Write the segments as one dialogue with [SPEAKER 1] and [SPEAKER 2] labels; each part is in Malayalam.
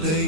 [SPEAKER 1] day.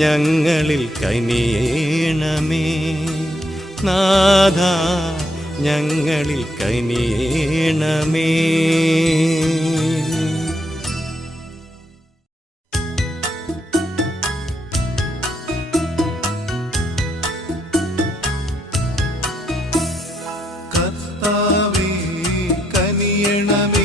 [SPEAKER 2] ഞങ്ങളിൽ കനിയേണമേ നാഥ ഞങ്ങളിൽ കനിയേണമേ കർത്താവേ കനിയണമേ.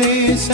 [SPEAKER 2] ಕಮಲೇಶ